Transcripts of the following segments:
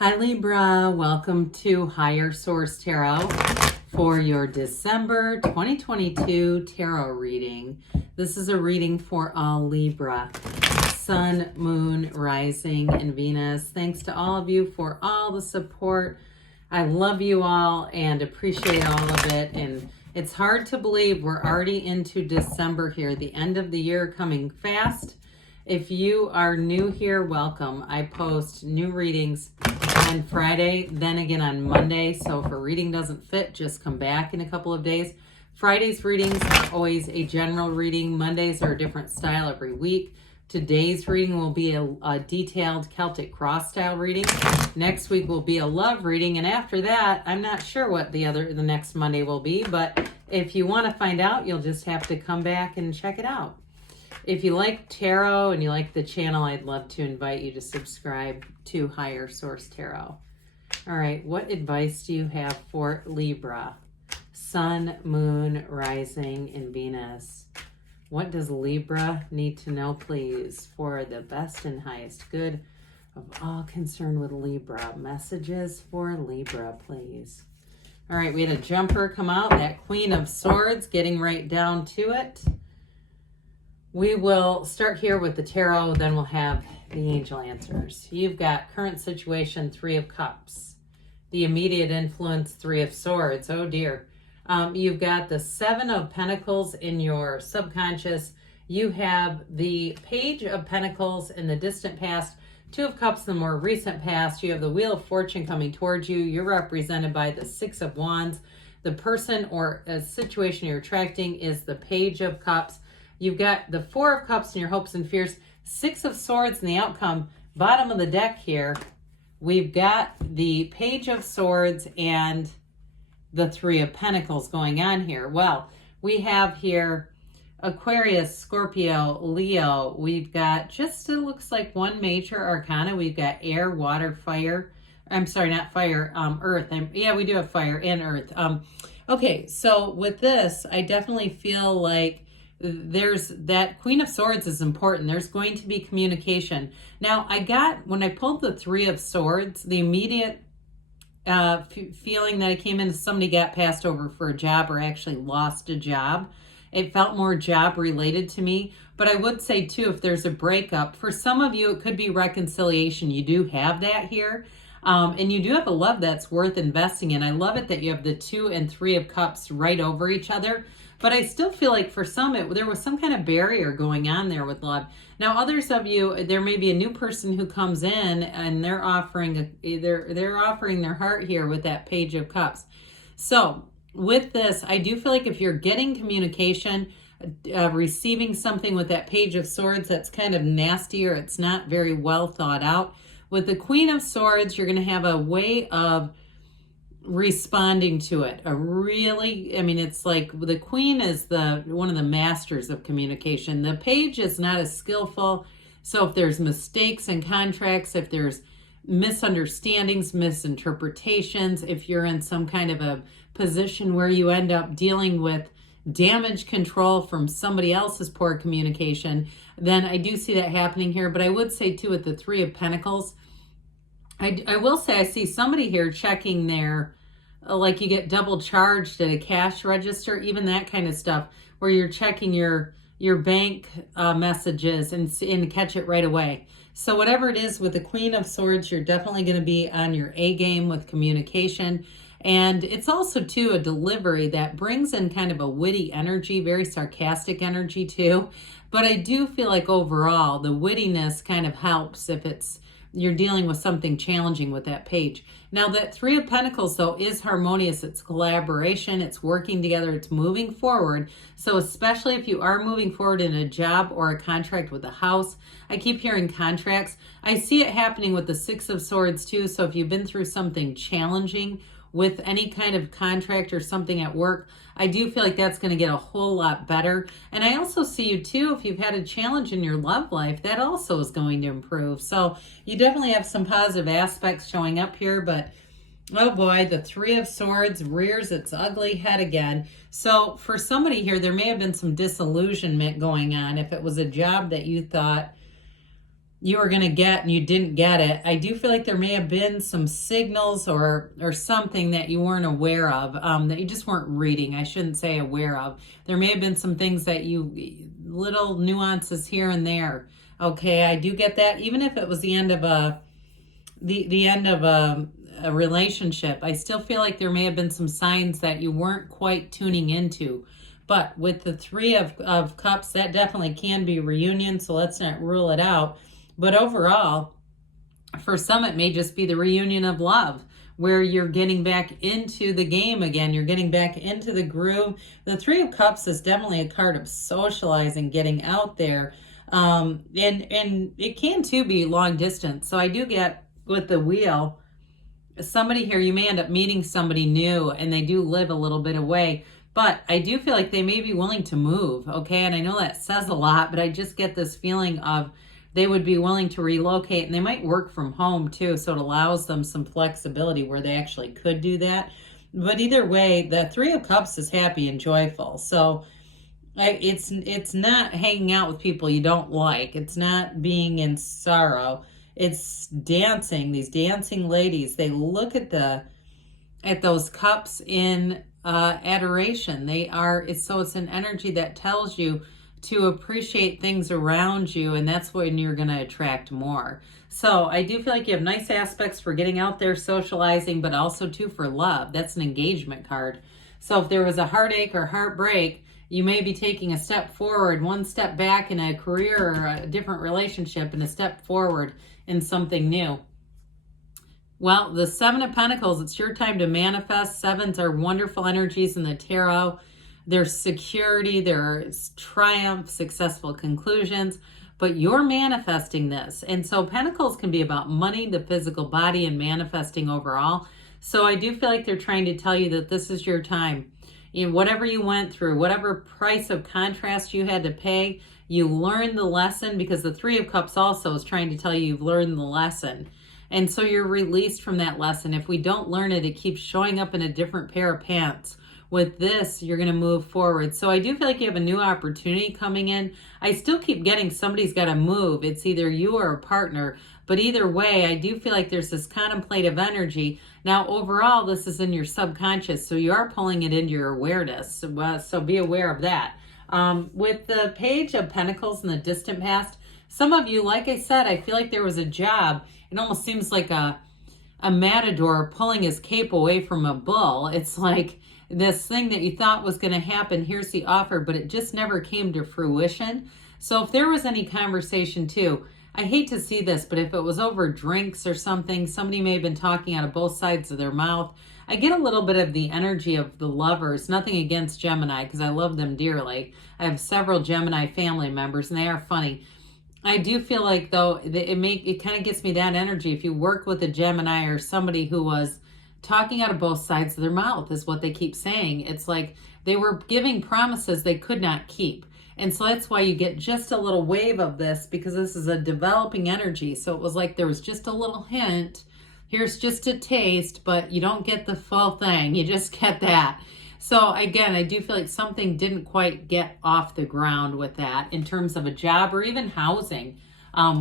Hi Libra, welcome to Higher Source Tarot for your December 2022 tarot reading. This is a reading for all Libra, Sun, Moon, Rising, and Venus. Thanks to all of you for all the support. I love you all and appreciate all of it. And it's hard to believe we're already into December here, the end of the year coming fast. If you are new here, welcome. I post new readings on Friday, then again on Monday. So if a reading doesn't fit, just come back in a couple of days. Friday's readings are always a general reading. Mondays are a different style every week. Today's reading will be a detailed Celtic cross style reading. Next week will be a love reading. And after that, I'm not sure what the next Monday will be. But if you want to find out, you'll just have to come back and check it out. If you like tarot and you like the channel, I'd love to invite you to subscribe to Higher Source Tarot. All right, what advice do you have for Libra? Sun, Moon, Rising, and Venus. What does Libra need to know, please, for the best and highest good of all concerned with Libra? Messages for Libra, please. All right, we had a jumper come out, that Queen of Swords, getting right down to it. We will start here with the tarot, then we'll have the angel answers. You've got current situation, Three of Cups. The immediate influence, Three of Swords. Oh dear. You've got the Seven of Pentacles in your subconscious. You have the Page of Pentacles in the distant past, Two of Cups in the more recent past. You have the Wheel of Fortune coming towards you. You're represented by the Six of Wands. The person or a situation you're attracting is the Page of Cups. You've got the Four of Cups in your hopes and fears, Six of Swords in the outcome. Bottom of the deck here, we've got the Page of Swords and the Three of Pentacles going on here. Well, we have here Aquarius, Scorpio, Leo. We've got just, it looks like one major arcana. We've got air, water, fire. I'm sorry, not fire, earth. Yeah, we do have fire and earth. Okay, so with this, I definitely feel like there's that Queen of Swords is important. There's going to be communication. Now, when I pulled the Three of Swords, the immediate feeling that I came in, somebody got passed over for a job or actually lost a job. It felt more job related to me. But I would say too, if there's a breakup, for some of you, it could be reconciliation. You do have that here. And you do have a love that's worth investing in. I love it that you have the Two and Three of Cups right over each other. But I still feel like for some, there was some kind of barrier going on there with love. Now, others of you, there may be a new person who comes in and they're offering their heart here with that Page of Cups. So with this, I do feel like if you're getting communication, receiving something with that Page of Swords that's kind of nasty or it's not very well thought out, with the Queen of Swords, you're going to have a way of responding to it. It's like the Queen is one of the masters of communication. The Page is not as skillful. So if there's mistakes in contracts, if there's misunderstandings, misinterpretations, if you're in some kind of a position where you end up dealing with damage control from somebody else's poor communication, then I do see that happening here. But I would say too, with the Three of Pentacles, I will say I see somebody here checking their, like you get double charged at a cash register, even that kind of stuff, where you're checking your bank messages and catch it right away. So whatever it is with the Queen of Swords, you're definitely going to be on your A game with communication. And it's also too a delivery that brings in kind of a witty energy, very sarcastic energy too. But I do feel like overall the wittiness kind of helps if you're dealing with something challenging with that Page. Now that Three of Pentacles though is harmonious. It's collaboration, it's working together, it's moving forward. So especially if you are moving forward in a job or a contract with a house, I keep hearing contracts. I see it happening with the Six of Swords too. So if you've been through something challenging with any kind of contract or something at work, I do feel like that's going to get a whole lot better. And I also see you too, if you've had a challenge in your love life, that also is going to improve. So you definitely have some positive aspects showing up here, but oh boy, the Three of Swords rears its ugly head again. So for somebody here, there may have been some disillusionment going on. If it was a job that you thought you were going to get and you didn't get it. I do feel like there may have been some signals or something that you weren't aware of, that you just weren't reading. I shouldn't say aware of. There may have been some things that little nuances here and there. Okay, I do get that. Even if it was the end of the end of a relationship, I still feel like there may have been some signs that you weren't quite tuning into. But with the Three of Cups, that definitely can be reunion, so let's not rule it out. But overall, for some, it may just be the reunion of love, where you're getting back into the game again. You're getting back into the groove. The Three of Cups is definitely a card of socializing, getting out there. And it can, too, be long distance. So I do get, with the Wheel, somebody here, you may end up meeting somebody new, and they do live a little bit away. But I do feel like they may be willing to move, okay? And I know that says a lot, but I just get this feeling of they would be willing to relocate, and they might work from home too, so it allows them some flexibility where they actually could do that. But either way, the Three of Cups is happy and joyful. So it's not hanging out with people you don't like. It's not being in sorrow. It's dancing. These dancing ladies, they look at those cups in adoration. It's an energy that tells you to appreciate things around you, and that's when you're going to attract more. So I do feel like you have nice aspects for getting out there, socializing, but also too for love. That's an engagement card. So if there was a heartache or heartbreak, you may be taking a step forward, one step back in a career or a different relationship, and a step forward in something new. Well, the Seven of Pentacles, it's your time to manifest. Sevens are wonderful energies in the tarot. There's security, there's triumph, successful conclusions, but you're manifesting this. And so Pentacles can be about money, the physical body, and manifesting overall. So I do feel like they're trying to tell you that this is your time. Whatever you went through, whatever price of contrast you had to pay, you learned the lesson, because the Three of Cups also is trying to tell you you've learned the lesson. And so you're released from that lesson. If we don't learn it, it keeps showing up in a different pair of pants. With this, you're going to move forward. So I do feel like you have a new opportunity coming in. I still keep getting somebody's got to move. It's either you or a partner. But either way, I do feel like there's this contemplative energy. Now, overall, this is in your subconscious, so you are pulling it into your awareness. So be aware of that. With the Page of Pentacles in the distant past, some of you, like I said, I feel like there was a job. It almost seems like a matador pulling his cape away from a bull. It's like this thing that you thought was going to happen, here's the offer, but it just never came to fruition. So if there was any conversation too, I hate to see this, but if it was over drinks or something, somebody may have been talking out of both sides of their mouth. I get a little bit of the energy of the Lovers, nothing against Gemini, because I love them dearly. I have several Gemini family members, and they are funny. I do feel like, though, it kind of gets me that energy. If you work with a Gemini or somebody who was talking out of both sides of their mouth, is what they keep saying. It's like they were giving promises they could not keep. And so that's why you get just a little wave of this, because this is a developing energy. So it was like there was just a little hint. Here's just a taste, but you don't get the full thing. You just get that. So again, I do feel like something didn't quite get off the ground with that in terms of a job or even housing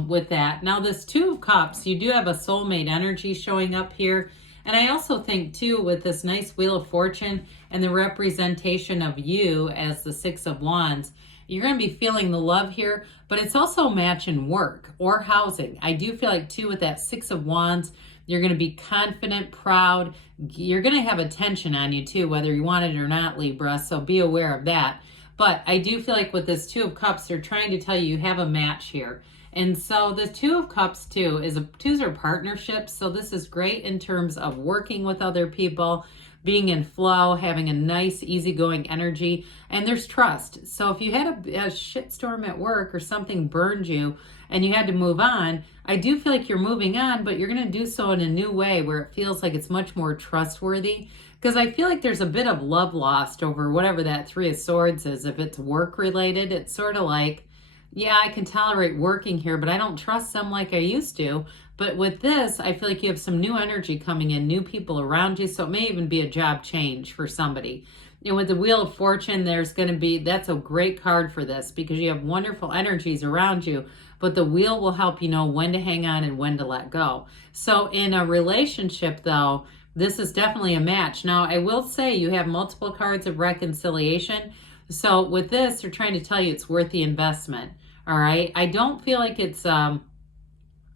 with that. Now this Two of Cups, you do have a soulmate energy showing up here. And I also think too, with this nice Wheel of Fortune and the representation of you as the Six of Wands, you're going to be feeling the love here, but it's also matching work or housing. I do feel like too, with that Six of Wands, you're going to be confident, proud. You're going to have attention on you too, whether you want it or not, Libra. So be aware of that. But I do feel like with this Two of Cups, they're trying to tell you you have a match here. And so the Two of Cups too twos are partnerships. So this is great in terms of working with other people, being in flow, having a nice, easygoing energy, and there's trust. So if you had a shitstorm at work or something burned you and you had to move on, I do feel like you're moving on, but you're going to do so in a new way where it feels like it's much more trustworthy. Because I feel like there's a bit of love lost over whatever that Three of Swords is. If it's work related, it's sort of like, yeah, I can tolerate working here, but I don't trust them like I used to. But with this, I feel like you have some new energy coming in, new people around you. So it may even be a job change for somebody. And with the Wheel of Fortune, that's a great card for this because you have wonderful energies around you. but the wheel will help you know when to hang on and when to let go. So in a relationship though, this is definitely a match. Now, I will say you have multiple cards of reconciliation. So with this, they're trying to tell you it's worth the investment. All right. I don't feel like it's a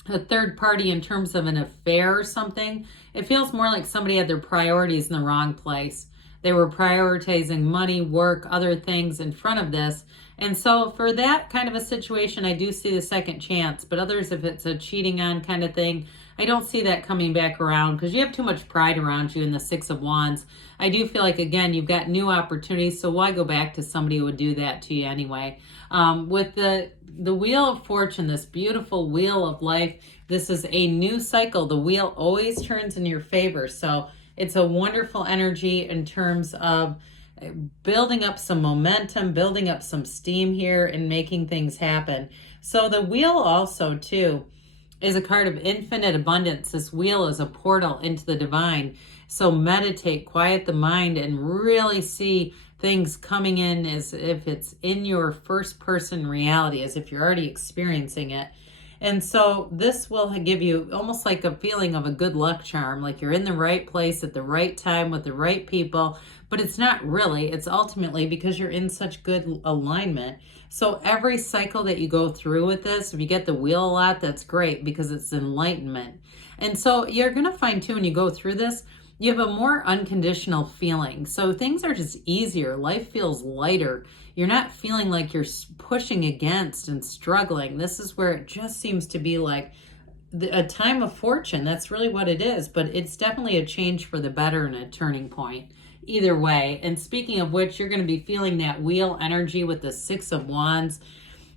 third party in terms of an affair or something. It feels more like somebody had their priorities in the wrong place. They were prioritizing money, work, other things in front of this. And so for that kind of a situation, I do see the second chance. But others, if it's a cheating on kind of thing, I don't see that coming back around because you have too much pride around you in the Six of Wands. I do feel like, again, you've got new opportunities. So why go back to somebody who would do that to you anyway? With the Wheel of Fortune, this beautiful wheel of life, this is a new cycle. The wheel always turns in your favor. So it's a wonderful energy in terms of building up some momentum, building up some steam here and making things happen. So the wheel also too is a card of infinite abundance. This wheel is a portal into the divine. So meditate, quiet the mind, and really see things coming in as if it's in your first person reality, as if you're already experiencing it. And so this will give you almost like a feeling of a good luck charm, like you're in the right place at the right time with the right people, but it's not really. It's ultimately because you're in such good alignment. So every cycle that you go through with this, if you get the wheel a lot, that's great because it's enlightenment. And so you're going to find too, when you go through this, you have a more unconditional feeling. So things are just easier. Life feels lighter. You're not feeling like you're pushing against and struggling. This is where it just seems to be like a time of fortune. That's really what it is. But it's definitely a change for the better and a turning point either way. And speaking of which, you're going to be feeling that wheel energy with the Six of Wands.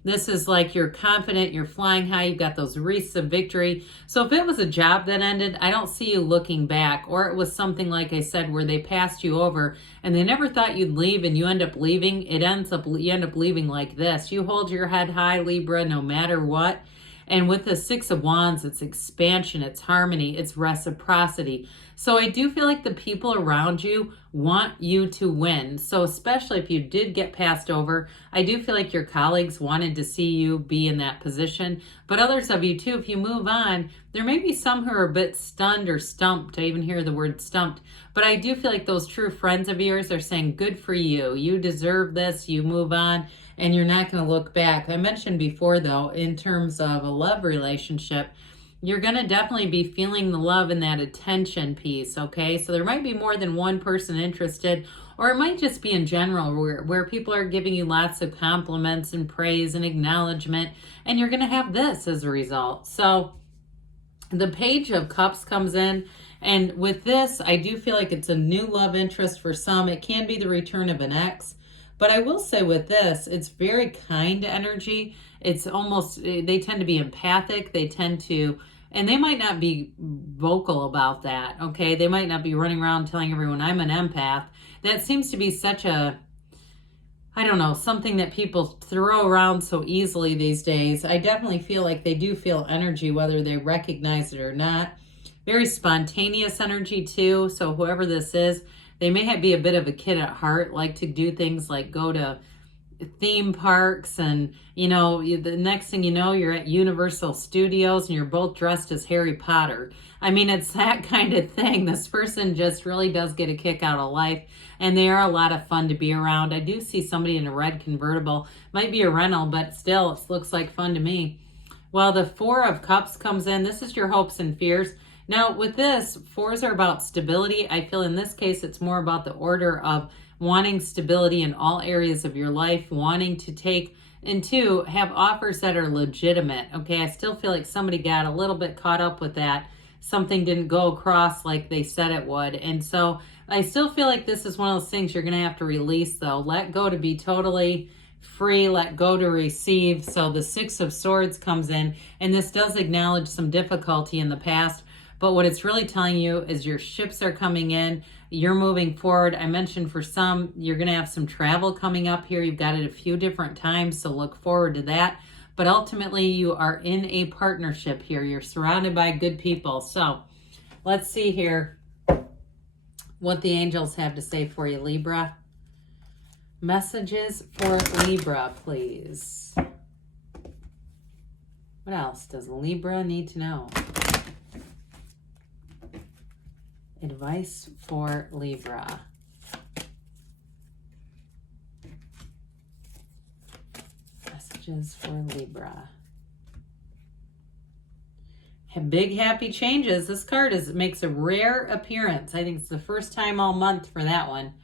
This is like you're confident, you're flying high, you've got those wreaths of victory. So if it was a job that ended, I don't see you looking back. Or it was something, like I said, where they passed you over and they never thought you'd leave and you end up leaving. You end up leaving like this. You hold your head high, Libra, no matter what. And with the Six of Wands, it's expansion, it's harmony, it's reciprocity. So I do feel like the people around you want you to win. So especially if you did get passed over, I do feel like your colleagues wanted to see you be in that position. But others of you too, if you move on, there may be some who are a bit stunned or stumped. I even hear the word stumped. But I do feel like those true friends of yours are saying, good for you. You deserve this. You move on. And you're not going to look back. I mentioned before, though, in terms of a love relationship, you're going to definitely be feeling the love and that attention piece, okay? So there might be more than one person interested, or it might just be in general where people are giving you lots of compliments and praise and acknowledgement, and you're going to have this as a result. So the Page of Cups comes in, and with this, I do feel like it's a new love interest for some. It can be the return of an ex. But I will say with this, it's very kind energy. It's almost, they tend to be empathic. They tend to, and they might not be vocal about that, okay? They might not be running around telling everyone, I'm an empath. That seems to be such a, I don't know, something that people throw around so easily these days. I definitely feel like they do feel energy, whether they recognize it or not. Very spontaneous energy too. So whoever this is, they may be a bit of a kid at heart, like to do things like go to theme parks and, you know, the next thing you know, you're at Universal Studios and you're both dressed as Harry Potter. I mean, it's that kind of thing. This person just really does get a kick out of life, and they are a lot of fun to be around. I do see somebody in a red convertible. Might be a rental, but still, it looks like fun to me. Well, the Four of Cups comes in. This is your hopes and fears. Now, with this, fours are about stability. I feel in this case, it's more about the order of wanting stability in all areas of your life, wanting to take and to have offers that are legitimate. Okay, I still feel like somebody got a little bit caught up with that. Something didn't go across like they said it would. And so I still feel like this is one of those things you're going to have to release, though. Let go to be totally free, let go to receive. So the Six of Swords comes in, and this does acknowledge some difficulty in the past. But what it's really telling you is your ships are coming in. You're moving forward. I mentioned for some, you're going to have some travel coming up here. You've got it a few different times, so look forward to that. But ultimately, you are in a partnership here. You're surrounded by good people. So let's see here what the angels have to say for you, Libra. Messages for Libra, please. What else does Libra need to know? Advice for Libra. Messages for Libra. Big happy changes. This card makes a rare appearance. I think it's the first time all month for that one.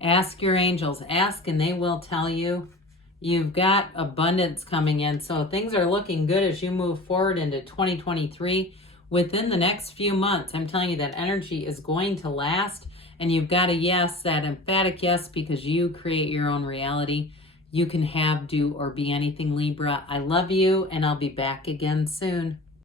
Ask your angels. Ask and they will tell you. You've got abundance coming in. So things are looking good as you move forward into 2023. Within the next few months, I'm telling you that energy is going to last. And you've got a yes, that emphatic yes, because you create your own reality. You can have, do, or be anything, Libra. I love you, and I'll be back again soon.